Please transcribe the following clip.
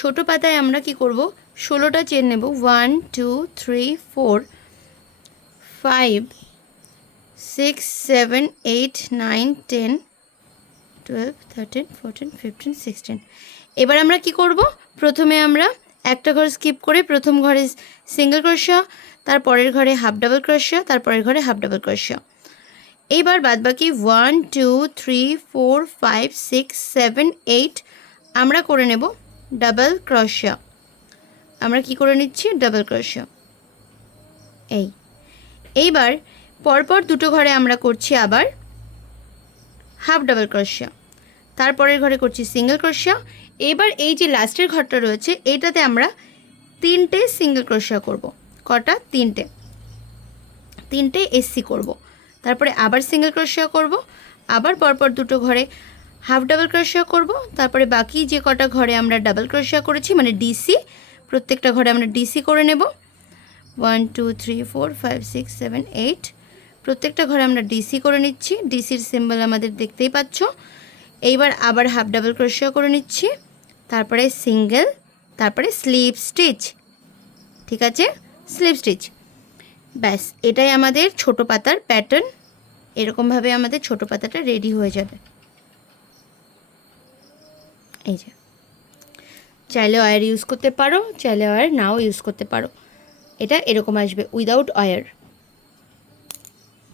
ছোটো পাতায় আমরা কি করব 16টা চেন নেব 1 2 3 4 5 6 7 8 9 10 12 13 14 15 16। এবার আমরা কি করব, প্রথমে আমরা একটা ঘর স্কিপ করে প্রথম ঘরে সিঙ্গেল ক্রোশা, তারপরের ঘরে হাফ ডাবল ক্রোশা, তারপরের ঘরে হাফ ডাবল ক্রোশা। এইবার বাদবাকি 1 2 3 4 5 6 7 8 আমরা করে নেব ডাবল ক্রোশা। আমরা কি করে নিচ্ছি ডাবল ক্রোশা। এইবার পরপর দুটো ঘরে আমরা করছি আবার হাফ ডাবল ক্রোশা, তারপরের ঘরে করছি সিঙ্গেল ক্রোশা। এবার এই যে লাস্টের ঘরটা রয়েছে এইটাতে আমরা 3টে সিঙ্গেল ক্রোশা করব। কটা? 3টে এসসি করব। তারপরে আবার সিঙ্গেল ক্রোশা করব, আবার পরপর দুটো ঘরে হাফ ডাবল ক্রোশা করব, তারপরে বাকি যে কটা ঘরে আমরা ডাবল ক্রোশা করেছি মানে ডিসি, প্রত্যেকটা ঘরে আমরা ডিসি করে নেব। 1 2 3 4 5 6 7 8 প্রত্যেকটা ঘরে আমরা ডিসি করে নিচ্ছি। ডিসির সিম্বল আমাদের দেখতেই পাচ্ছ। এইবার আবার হাফ ডাবল ক্রোশা করে নিচ্ছি, তারপরে সিঙ্গেল, তারপরে স্লিপ স্টিচ। ঠিক আছে, স্লিপ স্টিচ। ব্যাস, এটাই আমাদের ছোটো পাতার প্যাটার্ন। এরকমভাবে আমাদের ছোটো পাতাটা রেডি হয়ে যাবে। এই যে, চাইলে ওয়্যার ইউজ করতে পারো, চাইলে ওয়্যার নাও ইউজ করতে পারো। এটা এরকম আসবে উইদাউট ওয়্যার।